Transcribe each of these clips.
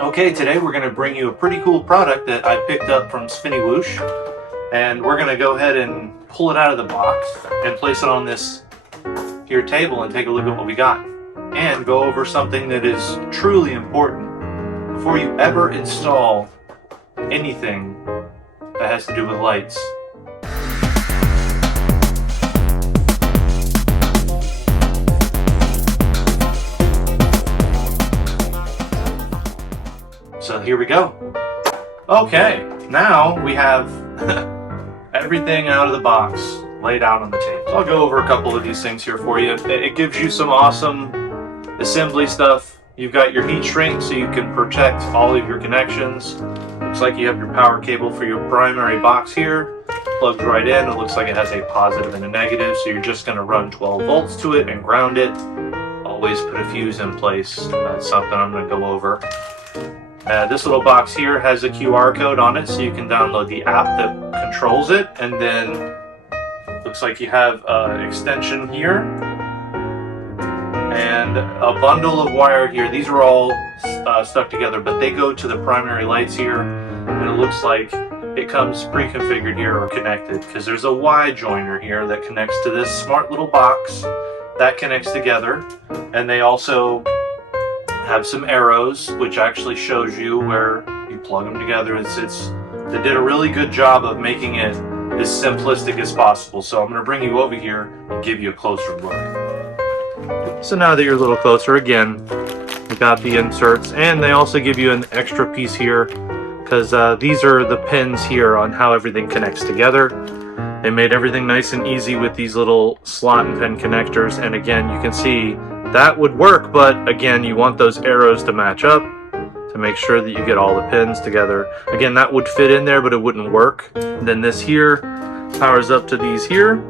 Okay, today we're going to bring you a pretty cool product that I picked up from Spinnywhoosh, and we're going to go ahead and pull it out of the box and place it on this here table and take a look at what we got, and go over something that is truly important before you ever install anything that has to do with lights. So here we go. Okay, now we have everything out of the box laid out on the table. So I'll go over a couple of these things here for you. It gives you some awesome assembly stuff. You've got your heat shrink so you can protect all of your connections. Looks like you have your power cable for your primary box here. Plugs right in. It looks like it has a positive and a negative, so you're just going to run 12 volts to it and ground it. Always put a fuse in place. That's something I'm going to go over. This little box here has a QR code on it, so you can download the app that controls it. And then looks like you have an extension here and a bundle of wire here. These are all stuck together, but they go to the primary lights here, and it looks like it comes pre-configured here or connected, because there's a Y joiner here that connects to this smart little box that connects together. And they also have some arrows which actually shows you where you plug them together. They did a really good job of making it as simplistic as possible. So I'm going to bring you over here and give you a closer look. So now that you're a little closer, again, we got the inserts, and they also give you an extra piece here, because these are the pins here on how everything connects together. They made everything nice and easy with these little slot and pin connectors, and again, you can see that would work, but again, you want those arrows to match up to make sure that you get all the pins together. Again, that would fit in there, but it wouldn't work. And then this here powers up to these here.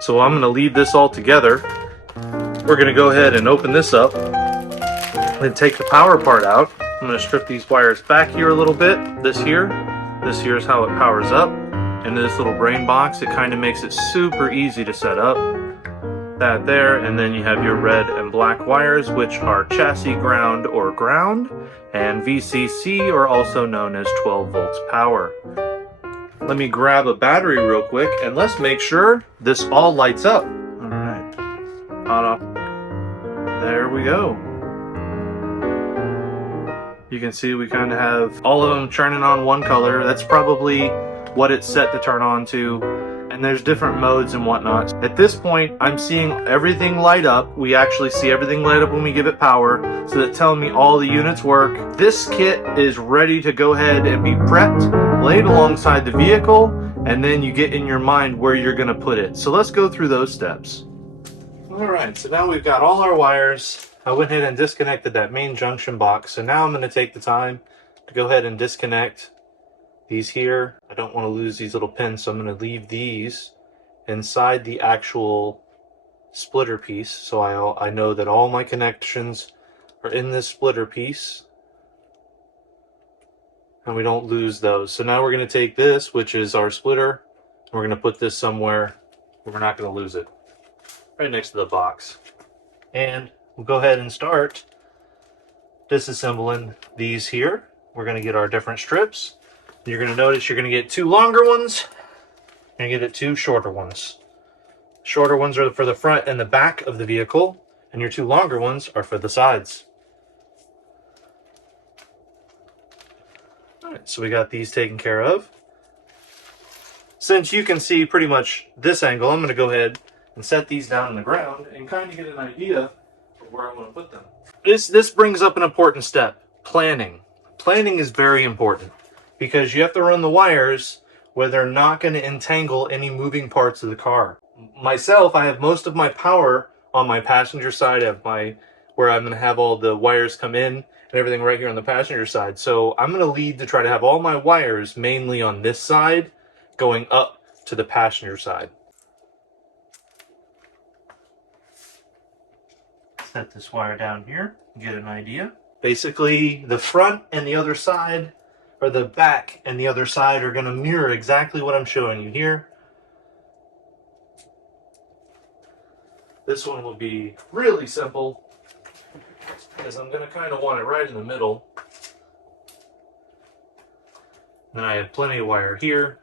So I'm going to leave this all together. We're going to go ahead and open this up and take the power part out. I'm going to strip these wires back here a little bit. This here is how it powers up. And this little brain box, it kind of makes it super easy to set up. That there, and then you have your red and black wires, which are chassis ground or ground, and VCC, or also known as 12 volts power. Let me grab a battery real quick, and let's make sure this all lights up. All right, on off. There we go. You can see we kind of have all of them turning on one color. That's probably what it's set to turn on to. And there's different modes and whatnot. At this point, I'm seeing everything light up. We actually see everything light up when we give it power, so that's telling me all the units work. This kit is ready to go ahead and be prepped, laid alongside the vehicle, and then you get in your mind where you're gonna put it. So let's go through those steps. All right, so now we've got all our wires. I went ahead and disconnected that main junction box. So now I'm gonna take the time to go ahead and disconnect these here. I don't want to lose these little pins, so I'm going to leave these inside the actual splitter piece, so I know that all my connections are in this splitter piece and we don't lose those. So now we're going to take this, which is our splitter, and we're going to put this somewhere where we're not going to lose it, right next to the box. And we'll go ahead and start disassembling these here. We're going to get our different strips. You're going to notice you're going to get 2 longer ones, and you get 2 shorter ones. Shorter ones are for the front and the back of the vehicle, and your 2 longer ones are for the sides. All right, so we got these taken care of. Since you can see pretty much this angle, I'm going to go ahead and set these down on the ground and kind of get an idea of where I want to put them. This brings up an important step: planning. Planning is very important, because you have to run the wires where they're not going to entangle any moving parts of the car. Myself, I have most of my power on my passenger side of where I'm going to have all the wires come in and everything right here on the passenger side. So I'm going to lead to try to have all my wires mainly on this side going up to the passenger side. Set this wire down here, get an idea. Basically, the front and the other side, or the back and the other side, are going to mirror exactly what I'm showing you here. This one will be really simple. because I'm going to kind of want it right in the middle. Then I have plenty of wire here,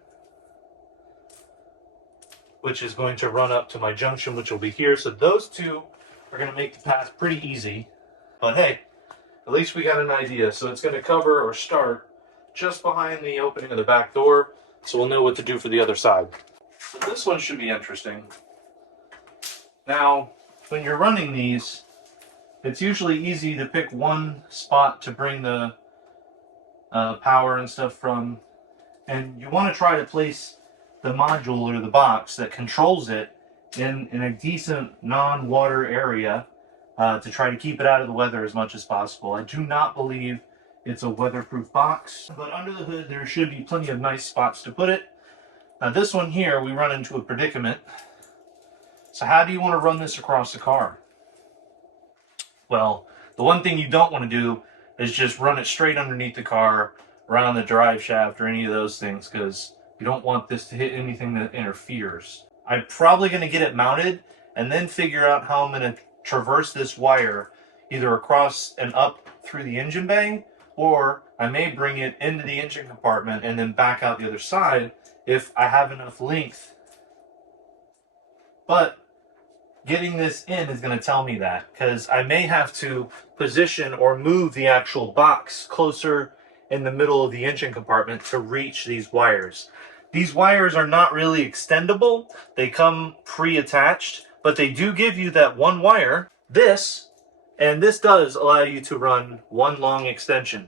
which is going to run up to my junction, which will be here. So those two are going to make the path pretty easy. But hey, at least we got an idea. So it's going to cover or start just behind the opening of the back door, so we'll know what to do for the other side. So this one should be interesting. Now, when you're running these, it's usually easy to pick one spot to bring the power and stuff from, and you want to try to place the module or the box that controls it in a decent non-water area to try to keep it out of the weather as much as possible. I do not believe it's a weatherproof box, but under the hood there should be plenty of nice spots to put it. Now this one here, we run into a predicament. So how do you want to run this across the car? Well, the one thing you don't want to do is just run it straight underneath the car, around the drive shaft or any of those things, because you don't want this to hit anything that interferes. I'm probably going to get it mounted and then figure out how I'm going to traverse this wire either across and up through the engine bay, or I may bring it into the engine compartment and then back out the other side if I have enough length. But getting this in is going to tell me that, because I may have to position or move the actual box closer in the middle of the engine compartment to reach these wires. These wires are not really extendable. They come pre-attached, but they do give you that one wire, and this does allow you to run one long extension.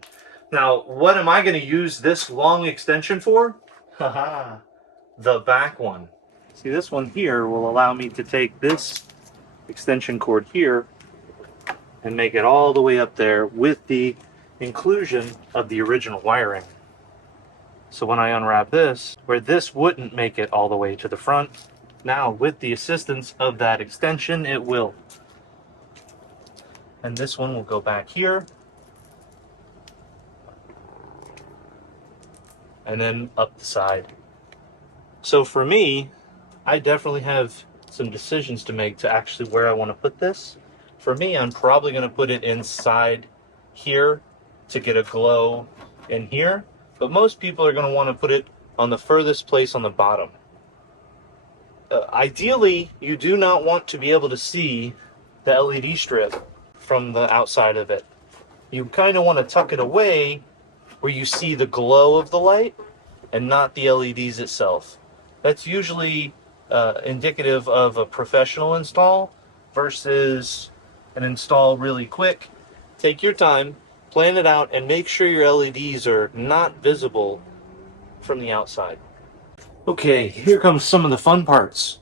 Now, what am I going to use this long extension for? Haha, the back one. See, this one here will allow me to take this extension cord here and make it all the way up there with the inclusion of the original wiring. So when I unwrap this, where this wouldn't make it all the way to the front, now with the assistance of that extension, it will. And this one will go back here. And then up the side. So for me, I definitely have some decisions to make to actually where I want to put this. For me, I'm probably going to put it inside here to get a glow in here. But most people are going to want to put it on the furthest place on the bottom. Ideally, you do not want to be able to see the LED strip from the outside of it. You kind of want to tuck it away where you see the glow of the light and not the LEDs itself. That's usually indicative of a professional install versus an install really quick. Take your time, plan it out, and make sure your LEDs are not visible from the outside. Okay, here comes some of the fun parts.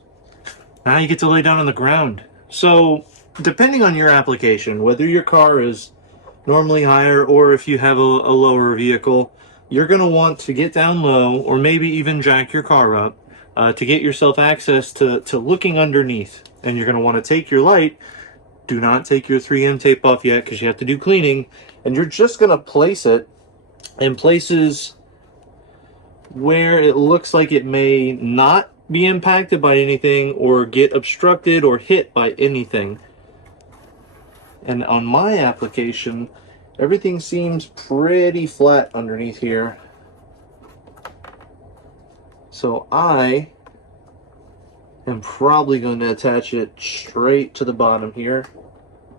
Now you get to lay down on the ground. So, depending on your application, whether your car is normally higher or if you have a lower vehicle, you're going to want to get down low or maybe even jack your car up to get yourself access to looking underneath. And you're going to want to take your light. Do not take your 3M tape off yet because you have to do cleaning. And you're just going to place it in places where it looks like it may not be impacted by anything or get obstructed or hit by anything. And on my application, everything seems pretty flat underneath here. So I am probably going to attach it straight to the bottom here,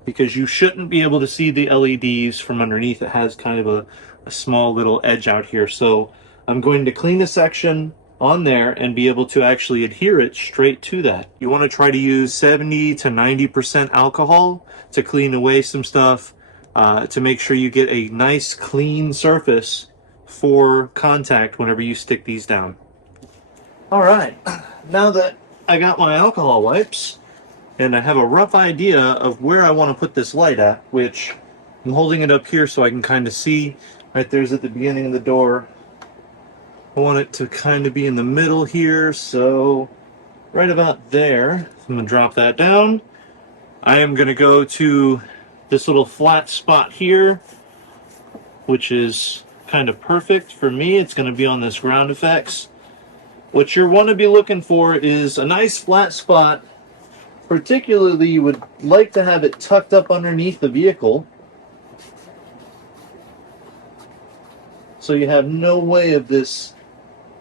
because you shouldn't be able to see the LEDs from underneath. It has kind of a small little edge out here. So I'm going to clean the section on there and be able to actually adhere it straight to that. You want to try to use 70 to 90% alcohol to clean away some stuff, to make sure you get a nice clean surface for contact whenever you stick these down. All right, now that I got my alcohol wipes and I have a rough idea of where I want to put this light at, which I'm holding it up here so I can kind of see. Right there's at the beginning of the door. I want it to kind of be in the middle here, so right about there. I'm going to drop that down. I am going to go to this little flat spot here, which is kind of perfect for me. It's going to be on this ground effects. What you want to be looking for is a nice flat spot. Particularly, you would like to have it tucked up underneath the vehicle So you have no way of this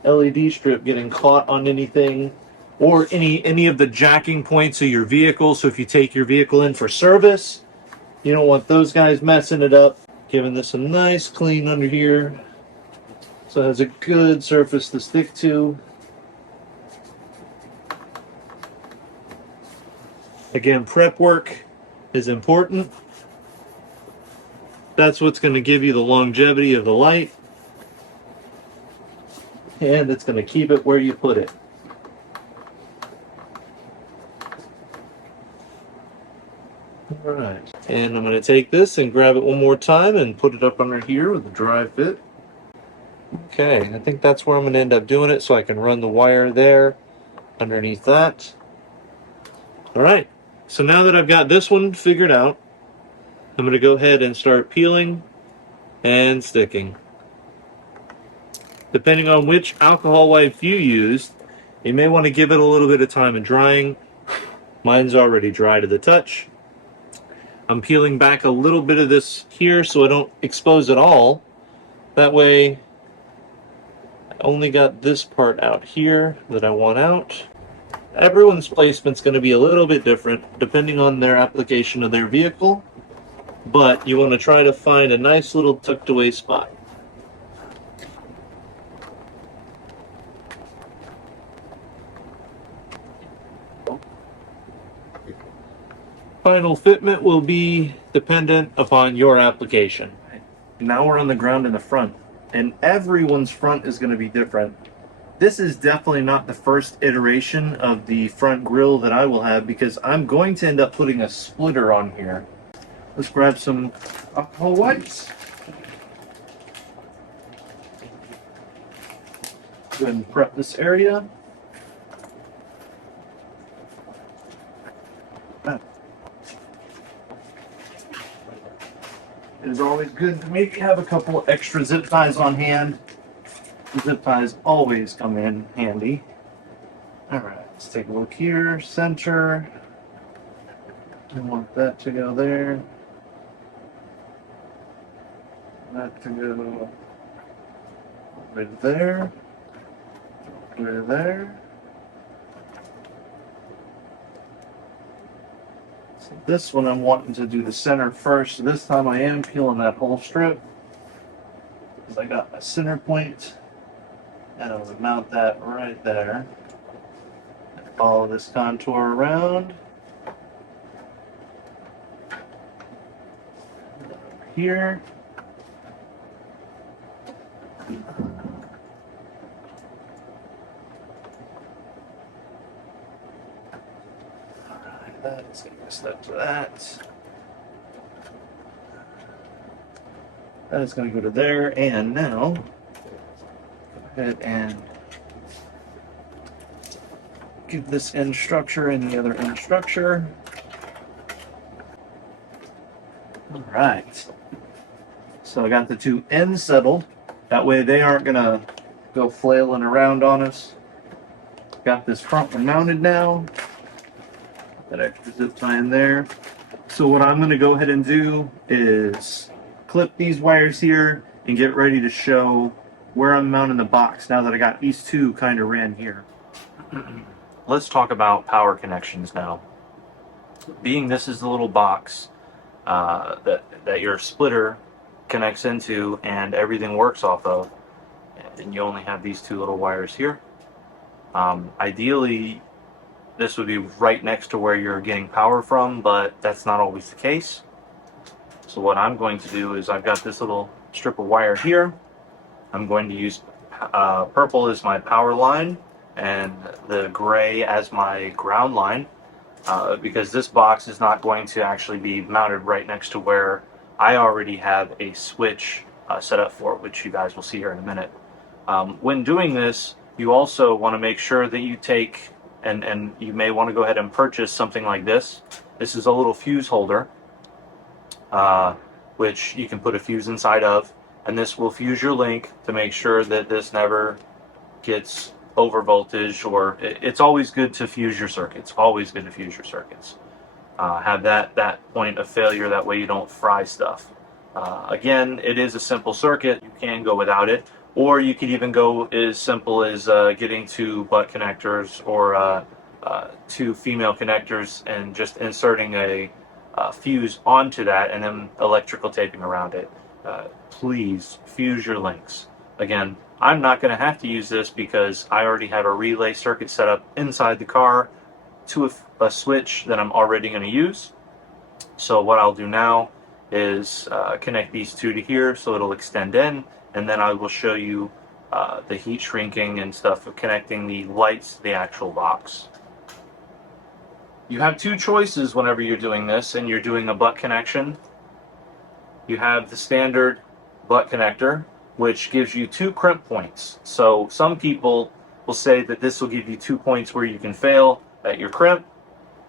LED strip getting caught on anything or any of the jacking points of your vehicle. So if you take your vehicle in for service, you don't want those guys messing it up. Giving this a nice clean under here so it has a good surface to stick to. Again, prep work is important. That's what's going to give you the longevity of the light, and it's going to keep it where you put it. All right, and I'm going to take this and grab it one more time and put it up under here with a dry fit. Okay, I think that's where I'm going to end up doing it, so I can run the wire there underneath that. All right, so now that I've got this one figured out, I'm going to go ahead and start peeling and sticking. Depending on which alcohol wipe you used, you may want to give it a little bit of time in drying. Mine's already dry to the touch. I'm peeling back a little bit of this here so I don't expose it all. That way, I only got this part out here that I want out. Everyone's placement's going to be a little bit different depending on their application of their vehicle, but you want to try to find a nice little tucked away spot. Final fitment will be dependent upon your application. Now we're on the ground in the front, and everyone's front is going to be different. This is definitely not the first iteration of the front grille that I will have, because I'm going to end up putting a splitter on here. Let's grab some alcohol wipes. Go ahead and prep this area. It is always good to maybe have a couple extra zip ties on hand. Zip ties always come in handy. All right, let's take a look here. Center. I want that to go there. That to go right there. Right there. So this one I'm wanting to do the center first. So this time I am peeling that whole strip, because I got my center point, and I'm going to mount that right there. Follow this contour around. Here. Let's get this up to that. That is going to go to there, and now go ahead and give this end structure and the other end structure. All right. So I got the two ends settled. That way they aren't going to go flailing around on us. Got this front one mounted now. That extra zip tie in there. So what I'm going to go ahead and do is clip these wires here and get ready to show where I'm mounting the box now that I got these two kind of ran here. Let's talk about power connections now. Being this is the little box that your splitter connects into and everything works off of, and you only have these two little wires here. Ideally, this would be right next to where you're getting power from, but that's not always the case. So what I'm going to do is I've got this little strip of wire here. I'm going to use purple as my power line and the gray as my ground line, because this box is not going to actually be mounted right next to where I already have a switch set up for, which you guys will see here in a minute. When doing this, you also want to make sure that you take and you may want to go ahead and purchase something like this. This is a little fuse holder, which you can put a fuse inside of, and this will fuse your link to make sure that this never gets over voltage, or it's always good to fuse your circuits. Always good to fuse your circuits. Have that point of failure, that way you don't fry stuff. Again, it is a simple circuit. You can go without it, or you could even go as simple as getting two butt connectors or two female connectors and just inserting a fuse onto that and then electrical taping around it. Please fuse your links. Again, I'm not going to have to use this because I already have a relay circuit set up inside the car to a switch that I'm already going to use. So what I'll do now is connect these two to here so it'll extend in, and then I will show you the heat shrinking and stuff of connecting the lights to the actual box. You have two choices whenever you're doing this and you're doing a butt connection. You have the standard butt connector, which gives you 2 crimp points. So some people will say that this will give you 2 points where you can fail at your crimp.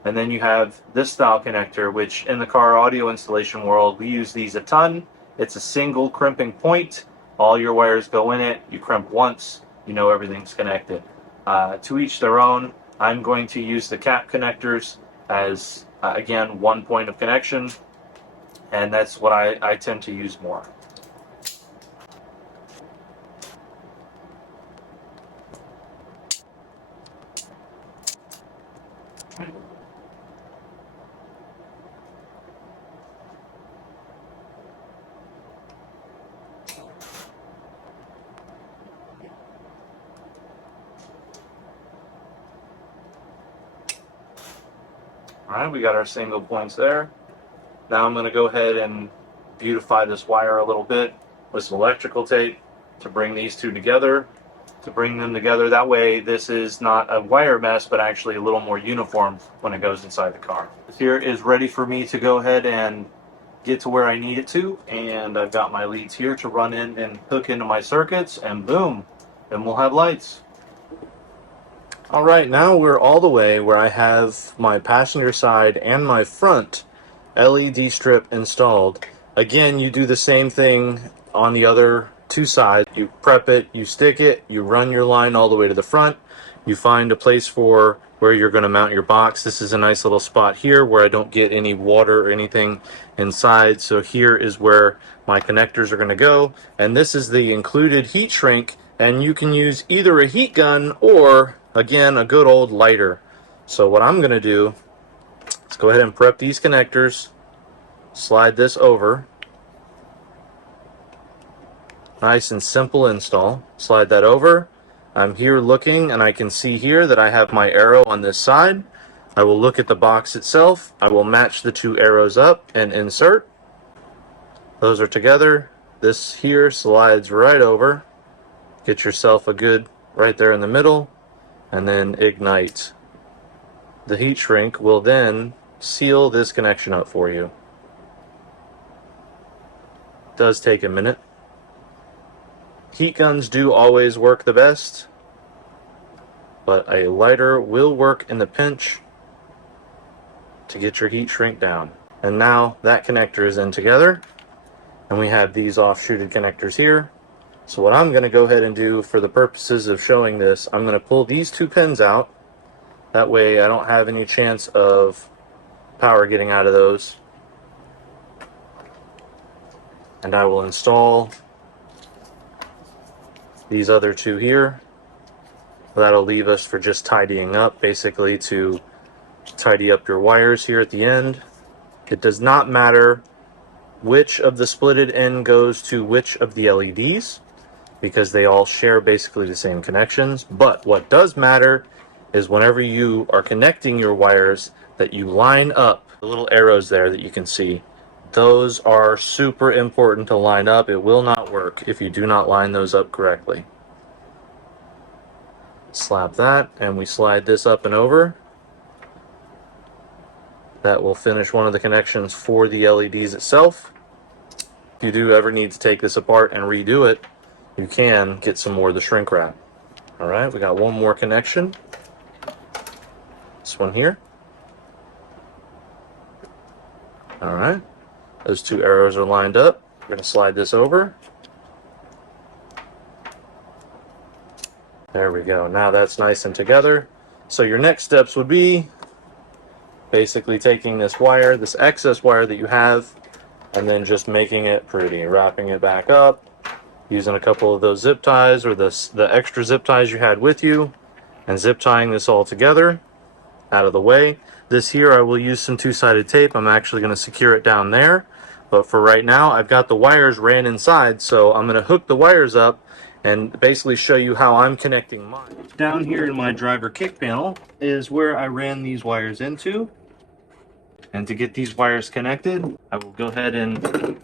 And then you have this style connector, which in the car audio installation world, we use these a ton. It's a single crimping point. All your wires go in it. You crimp once, you know everything's connected. To each their own. I'm going to use the cap connectors as, again, 1 point of connection. And that's what I tend to use more. Alright, we got our single points there. Now I'm going to go ahead and beautify this wire a little bit with some electrical tape to bring these two together. That way this is not a wire mess, but actually a little more uniform when it goes inside the car. This here is ready for me to go ahead and get to where I need it to, and I've got my leads here to run in and hook into my circuits, and boom, and we'll have lights. Alright, now we're all the way where I have my passenger side and my front LED strip installed. Again, you do the same thing on the other two sides. You prep it, you stick it, you run your line all the way to the front. You find a place for where you're going to mount your box. This is a nice little spot here where I don't get any water or anything inside. So here is where my connectors are going to go. And this is the included heat shrink. And you can use either a heat gun or, again, a good old lighter. So what I'm going to do is go ahead and prep these connectors, slide this over. Nice and simple install. Slide that over. I'm here looking, and I can see here that I have my arrow on this side. I will look at the box itself. I will match the two arrows up and insert. Those are together. This here slides right over. Get yourself a good right there in the middle, and then ignite. The heat shrink will then seal this connection up for you. It does take a minute. Heat guns do always work the best, but a lighter will work in the pinch to get your heat shrink down. And now that connector is in together, and we have these offshooted connectors here. So what I'm going to go ahead and do for the purposes of showing this, I'm going to pull these two pins out. That way I don't have any chance of power getting out of those. And I will install these other two here. That'll leave us for just tidying up, basically to tidy up your wires here at the end. It does not matter which of the splitted end goes to which of the LEDs, because they all share basically the same connections. But what does matter is whenever you are connecting your wires, that you line up the little arrows there that you can see. Those are super important to line up. It will not work if you do not line those up correctly. Slap that, and we slide this up and over. That will finish one of the connections for the LEDs itself. If you do ever need to take this apart and redo it, you can get some more of the shrink wrap. Alright, we got one more connection. This one here. Alright, those two arrows are lined up. We're going to slide this over. There we go. Now that's nice and together. So your next steps would be basically taking this wire, this excess wire that you have, and then just making it pretty, wrapping it back up, using a couple of those zip ties or the extra zip ties you had with you, and zip tying this all together out of the way. This here I will use some two-sided tape. I'm actually going to secure it down there, but for right now I've got the wires ran inside, so I'm going to hook the wires up and basically show you how I'm connecting mine. Down here in my driver kick panel is where I ran these wires into, and to get these wires connected I will go ahead and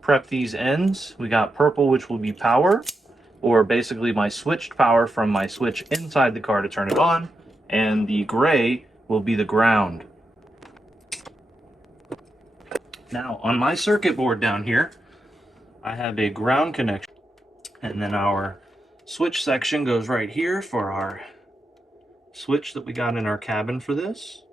prep these ends. We got purple, which will be power, or basically my switched power from my switch inside the car to turn it on, and the gray will be the ground. Now on my circuit board down here I have a ground connection, and then our switch section goes right here for our switch that we got in our cabin for this.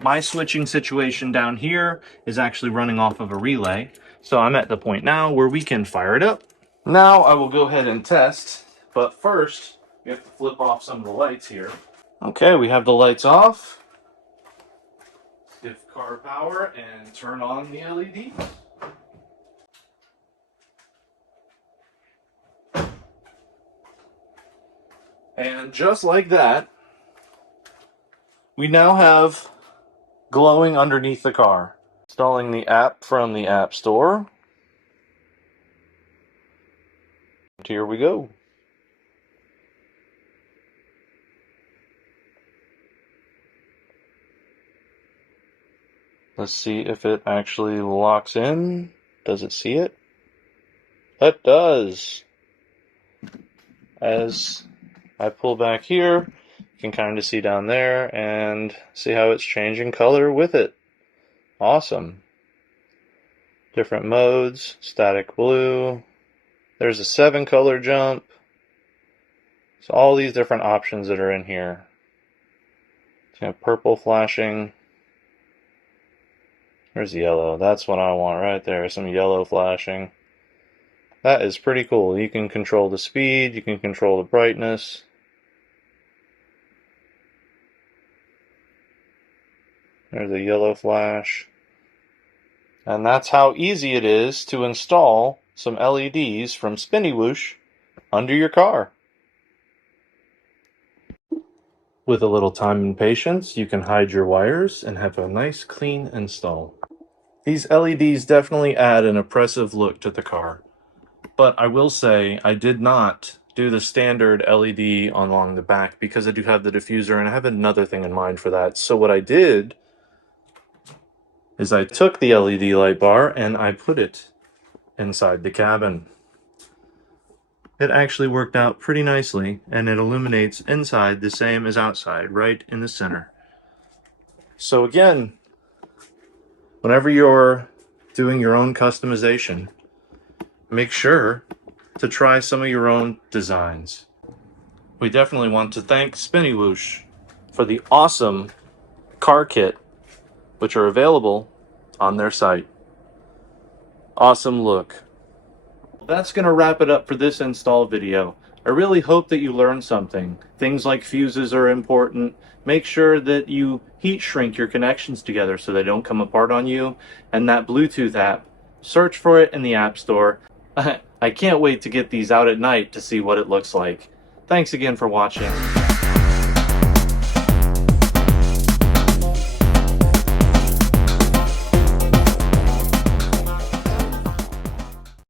My switching situation down here is actually running off of a relay, so I'm at the point now where we can fire it up. Now I will go ahead and test, but first we have to flip off some of the lights here. Okay, we have the lights off. Give car power and turn on the LEDs. And just like that, we now have glowing underneath the car. Installing the app from the App Store. Here we go. Let's see if it actually locks in. Does it see it? It does. As I pull back here, you can kind of see down there and see how it's changing color with it. Awesome. Different modes, static blue. There's a 7-color jump. So all these different options that are in here. So you have purple flashing. There's yellow. That's what I want right there. Some yellow flashing. That is pretty cool. You can control the speed. You can control the brightness. There's a yellow flash. And that's how easy it is to install some LEDs from Spinnywhoosh under your car. With a little time and patience, you can hide your wires and have a nice clean install. These LEDs definitely add an impressive look to the car. But I will say I did not do the standard LED along the back because I do have the diffuser and I have another thing in mind for that. So what I did is I took the LED light bar and I put it inside the cabin. It actually worked out pretty nicely, and it illuminates inside the same as outside, right in the center. So again, whenever you're doing your own customization, make sure to try some of your own designs. We definitely want to thank Spinnywhoosh for the awesome car kit, which are available on their site. Awesome look. That's going to wrap it up for this install video. I really hope that you learned something. Things like fuses are important. Make sure that you heat shrink your connections together so they don't come apart on you. And that Bluetooth app, search for it in the App Store. I can't wait to get these out at night to see what it looks like. Thanks again for watching.